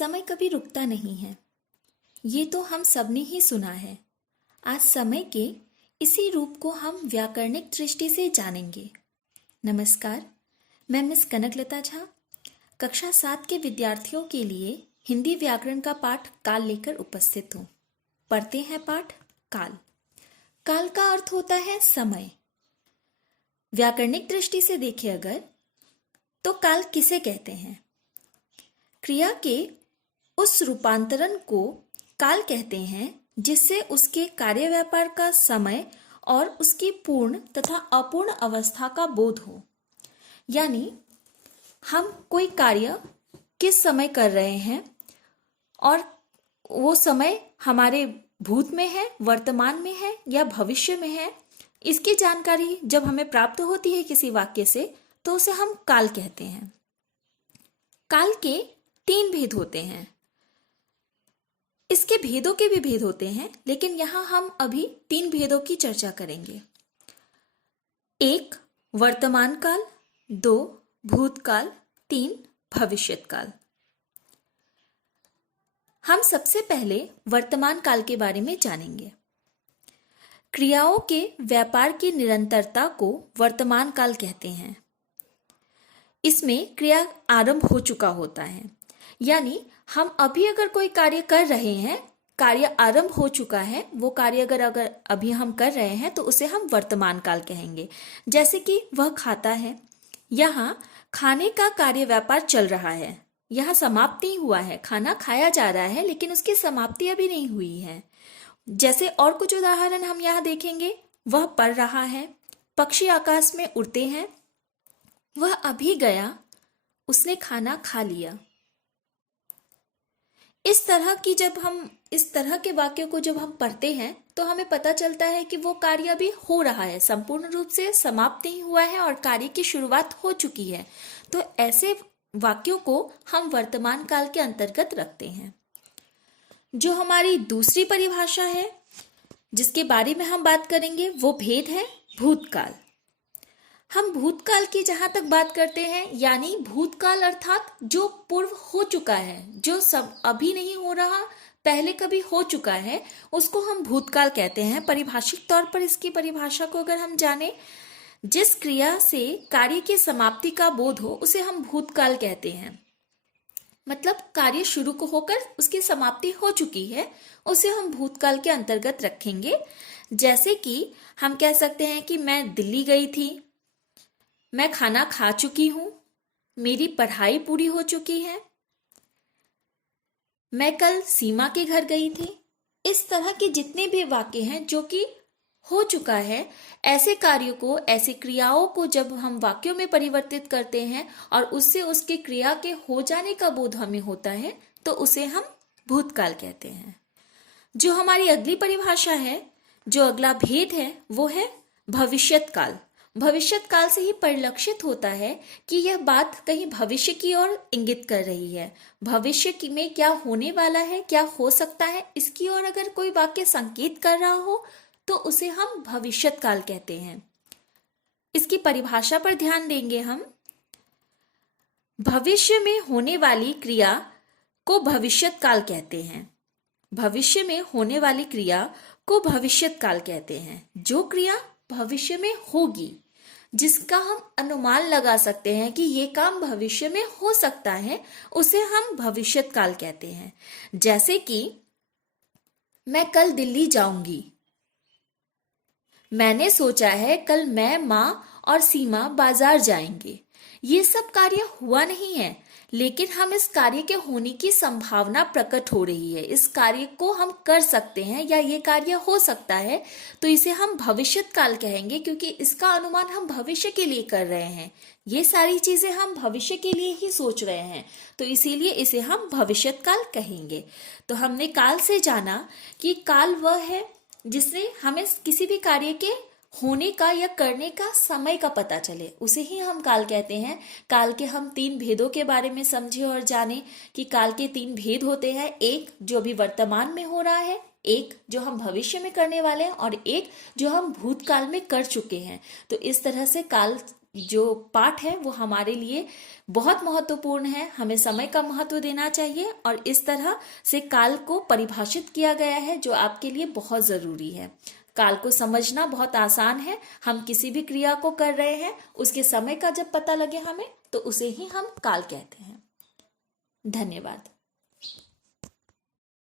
समय कभी रुकता नहीं है, ये तो हम सबने ही सुना है। आज समय के इसी रूप को हम व्याकरणिक दृष्टि से जानेंगे। नमस्कार, मैं मिस कनकलता झा कक्षा 7 के विद्यार्थियों के लिए हिंदी व्याकरण का पाठ काल लेकर उपस्थित हूँ। पढ़ते हैं पाठ काल। काल का अर्थ होता है समय। व्याकरणिक दृष्टि से देखें अगर तो काल किसे कहते हैं? क्रिया के उस रूपांतरण को काल कहते हैं जिससे उसके कार्य व्यापार का समय और उसकी पूर्ण तथा अपूर्ण अवस्था का बोध हो। यानी हम कोई कार्य किस समय कर रहे हैं और वो समय हमारे भूत में है, वर्तमान में है या भविष्य में है, इसकी जानकारी जब हमें प्राप्त होती है किसी वाक्य से तो उसे हम काल कहते हैं। काल के 3 भेद होते हैं। इसके भेदों के भी भेद होते हैं, लेकिन यहां हम अभी 3 भेदों की चर्चा करेंगे। 1 वर्तमान काल, 2 भूतकाल, 3 भविष्यत काल। हम सबसे पहले वर्तमान काल के बारे में जानेंगे। क्रियाओं के व्यापार की निरंतरता को वर्तमान काल कहते हैं। इसमें क्रिया आरंभ हो चुका होता है, यानी हम अभी अगर कोई कार्य कर रहे हैं, कार्य आरंभ हो चुका है, वो कार्य अगर अभी हम कर रहे हैं तो उसे हम वर्तमान काल कहेंगे। जैसे कि वह खाता है, यहाँ खाने का कार्य व्यापार चल रहा है, यहाँ समाप्त नहीं हुआ है, खाना खाया जा रहा है लेकिन उसकी समाप्ति अभी नहीं हुई है। जैसे और कुछ उदाहरण हम यहाँ देखेंगे। वह पढ़ रहा है, पक्षी आकाश में उड़ते हैं, वह अभी गया, उसने खाना खा लिया। इस तरह के वाक्यों को जब हम पढ़ते हैं तो हमें पता चलता है कि वो कार्य अभी हो रहा है, संपूर्ण रूप से समाप्त नहीं हुआ है और कार्य की शुरुआत हो चुकी है। तो ऐसे वाक्यों को हम वर्तमान काल के अंतर्गत रखते हैं। जो हमारी दूसरी परिभाषा है जिसके बारे में हम बात करेंगे वो भेद है भूतकाल। हम भूतकाल की जहां तक बात करते हैं, यानी भूतकाल अर्थात जो पूर्व हो चुका है, जो सब अभी नहीं हो रहा, पहले कभी हो चुका है, उसको हम भूतकाल कहते हैं। परिभाषिक तौर पर इसकी परिभाषा को अगर हम जाने, जिस क्रिया से कार्य की समाप्ति का बोध हो उसे हम भूतकाल कहते हैं। मतलब कार्य शुरू को होकर उसकी समाप्ति हो चुकी है, उसे हम भूतकाल के अंतर्गत रखेंगे। जैसे कि हम कह सकते हैं कि मैं दिल्ली गई थी, मैं खाना खा चुकी हूं, मेरी पढ़ाई पूरी हो चुकी है, मैं कल सीमा के घर गई थी। इस तरह के जितने भी वाक्य हैं जो कि हो चुका है, ऐसे कार्यों को, ऐसे क्रियाओं को जब हम वाक्यों में परिवर्तित करते हैं और उससे उसके क्रिया के हो जाने का बोध हमें होता है तो उसे हम भूतकाल कहते हैं। जो हमारी अगली परिभाषा है, जो अगला भेद है, वो है भविष्यत काल। भविष्यत काल से ही परिलक्षित होता है कि यह बात कहीं भविष्य की ओर इंगित कर रही है। भविष्य में क्या होने वाला है, क्या हो सकता है, इसकी ओर अगर कोई वाक्य संकेत कर रहा हो तो उसे हम भविष्यत काल कहते हैं। इसकी परिभाषा पर ध्यान देंगे हम। भविष्य में होने वाली क्रिया को भविष्यत काल कहते हैं। भविष्य में होने वाली क्रिया को भविष्यत काल कहते हैं। जो क्रिया भविष्य में होगी, जिसका हम अनुमान लगा सकते हैं कि ये काम भविष्य में हो सकता है, उसे हम भविष्यत काल कहते हैं। जैसे कि मैं कल दिल्ली जाऊंगी, मैंने सोचा है कल मैं, माँ और सीमा बाजार जाएंगे। ये सब कार्य हुआ नहीं है, लेकिन हम इस कार्य के होने की संभावना प्रकट हो रही है। इस कार्य को हम कर सकते हैं या ये कार्य हो सकता है, तो इसे हम भविष्यत काल कहेंगे, क्योंकि इसका अनुमान हम भविष्य के लिए कर रहे हैं। ये सारी चीजें हम भविष्य के लिए ही सोच रहे हैं, तो इसीलिए इसे हम भविष्यत काल कहेंगे। तो हमने काल से जाना कि काल वह है जिससे हमें किसी भी कार्य के होने का या करने का समय का पता चले, उसे ही हम काल कहते हैं। काल के हम 3 भेदों के बारे में समझे और जाने कि काल के 3 भेद होते हैं। एक जो अभी वर्तमान में हो रहा है, एक जो हम भविष्य में करने वाले हैं और एक जो हम भूतकाल में कर चुके हैं। तो इस तरह से काल जो पाठ है वो हमारे लिए बहुत महत्वपूर्ण है। हमें समय का महत्व देना चाहिए और इस तरह से काल को परिभाषित किया गया है जो आपके लिए बहुत ज़रूरी है। काल को समझना बहुत आसान है। हम किसी भी क्रिया को कर रहे हैं, उसके समय का जब पता लगे हमें, तो उसे ही हम काल कहते हैं। धन्यवाद।